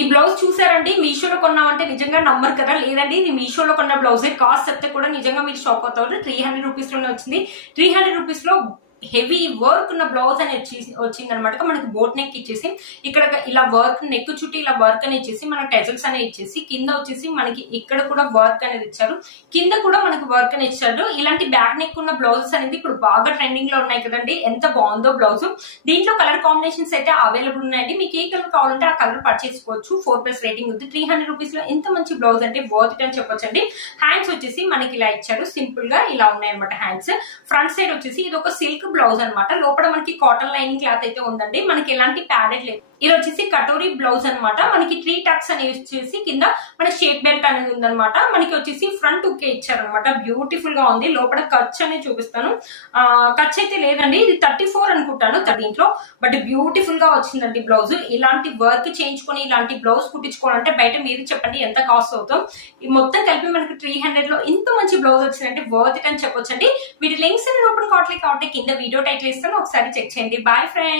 ఈ బ్లౌజ్ చూసారండి, మీషోలో కొన్నామంటే నిజంగా నమ్మరు కదా. లేదండి, ఇది మీషోలో కొన్న బ్లౌజే. కాస్ట్ చెప్తే కూడా నిజంగా మీరు షాక్ అవుతారు. 300 రూపీస్ లోనే వచ్చింది. 300 రూపీస్ లో హెవీ వర్క్ ఉన్న బ్లౌజ్ అనేది వచ్చింది అనమాట. మనకి బోట్ నెక్ ఇచ్చేసి ఇక్కడ ఇలా వర్క్, నెక్ చుట్టూ ఇలా వర్క్ అనేది ఇచ్చేసి మన టెజల్స్ అనేది ఇచ్చేసి కింద వచ్చేసి మనకి ఇక్కడ కూడా వర్క్ అనేది ఇచ్చారు. కింద కూడా మనకి వర్క్ అనేది ఇచ్చారు. ఇలాంటి బ్యాక్ నెక్ ఉన్న బ్లౌజెస్ అనేది ఇప్పుడు బాగా ట్రెండింగ్ లో ఉన్నాయి కదండి. ఎంత బాగుందో బ్లౌజ్. దీంట్లో కలర్ కాంబినేషన్స్ అయితే అవైలబుల్ ఉన్నాయండి. మీకు ఏ కలర్ కావాలంటే ఆ కలర్ పర్చేసుకోవచ్చు. 4+ రేటింగ్ ఉంది. 300 రూపీస్ లో ఎంత మంచి బ్లౌజ్ అంటే వర్త్ ఇట్ అని చెప్పొచ్చండి. హ్యాండ్స్ వచ్చేసి మనకి ఇలా ఇచ్చారు. సింపుల్ గా ఇలా ఉన్నాయి అనమాట హ్యాండ్స్. ఫ్రంట్ సైడ్ వచ్చేసి ఇది ఒక సిల్క్ బ్లౌజ్ అనమాట. లోపల మనకి కాటన్ లైనింగ్ క్లాత్ అయితే ఉందండి. మనకి ఎలాంటి ప్యాడెడ్ లేదు. ఇది వచ్చేసి కటోరీ బ్లౌజ్ అనమాట. మనకి 3 టక్స్ అనేవి వచ్చేసి కింద మన షేప్ బెల్ట్ అనేది ఉందన్నమాట. మనకి వచ్చేసి ఫ్రంట్ ఉక్కే ఇచ్చారనమాట. బ్యూటిఫుల్ గా ఉంది. లోపల ఖర్చు అనేది చూపిస్తాను. ఖర్చు అయితే లేదండి, ఇది 34 అనుకుంటాను దీంట్లో. బట్ బ్యూటిఫుల్ గా వచ్చిందండి బ్లౌజ్. ఇలాంటి వర్క్ చేయించుకొని ఇలాంటి బ్లౌజ్ కుట్టించుకోవాలంటే బయట మీరు చెప్పండి ఎంత కాస్ట్ అవుతాం. ఈ మొత్తం కలిపి మనకి 300 లో ఇంత మంచి బ్లౌజ్ వచ్చిందంటే వర్త్ ఇట్ అని చెప్పొచ్చండి. వీటి లింక్స్ ఓపెన్ కావట్లేదు కాబట్టి కింద వీడియో టైటిల్ ఇస్తాను, ఒకసారి చెక్ చేయండి. Bye friends.